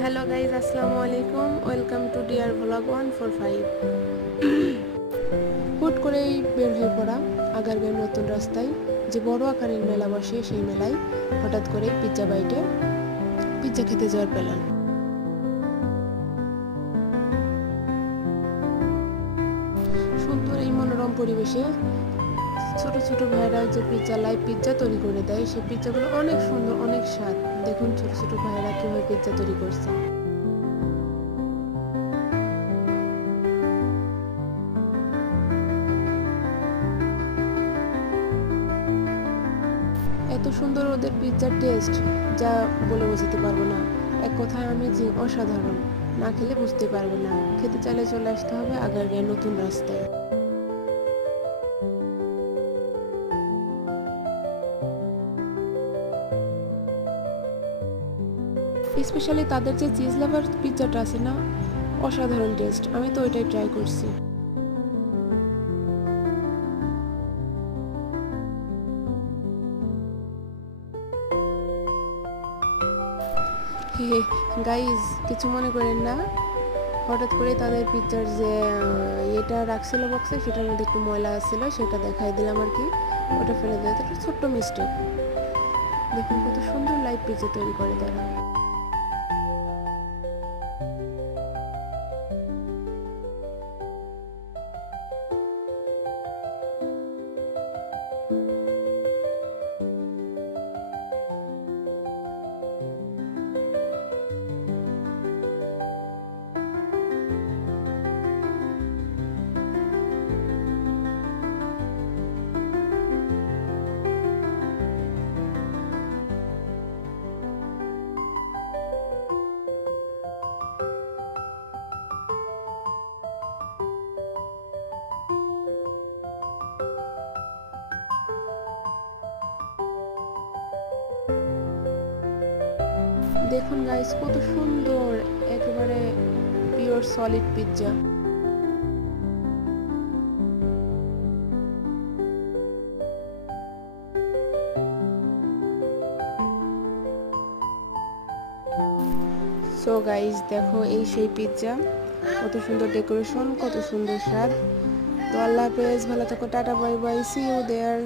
Hello guys, আসসালামু আলাইকুম। Welcome to dear vlog 145। হুট করেই বের হয়ে পড়া আগারগাঁওয়ের নতুন রাস্তায় যে বড় আকারের মেলা বসে, সেই মেলায় হঠাৎ করেই পিৎজা বাইটে পিৎজা খেতে যাওয়ার প্ল্যান। সুন্দর এই মনোরম পরিবেশে ছোট ছোট ভাইয়েরা যে লাইভ পিৎজা তৈরি করে দেয়, সেই পিৎজাগুলো অনেক সুন্দর, অনেক স্বাদ। দেখুন ছোট ছোট ভাইয়েরা কিভাবে পিৎজা তৈরি করছে। এত সুন্দর ওদের পিৎজার টেস্ট, যা বলে বোঝাতে পারবো না। এক কথায় আমি যে অসাধারণ, না খেলে বুঝতে পারবে না। খেতে চাইলে চলে আসতে হবে আগারগাঁওয়ের নতুন রাস্তায়। স্পেশালি তাদের যে চিজ লাভার পিৎজাটা আছে না, অসাধারণ টেস্ট। আমি তো ওইটাই ট্রাই করছি। হে গাইজ, কিছু মনে করেন না, হঠাৎ করে তাদের পিৎজার যে এটা রাখছিল বক্সে, সেটার মধ্যে একটু ময়লা আসছিল, সেটা দেখাই দিলাম আর কি। ওটা ফেলে দেওয়া একটা ছোট্ট মিস্টেক। দেখুন কত সুন্দর লাইভ পিৎজা তৈরি করে তারা। দেখুন গাইস, কত সুন্দর, একেবারে pure solid pizza. So guys, দেখো এই সেই পিৎজা, কত সুন্দর ডেকোরেশন, কত সুন্দর স্বাদ। তো আল্লাহ হাফেজ, ভালো থাকো, tata, bye bye, see you there.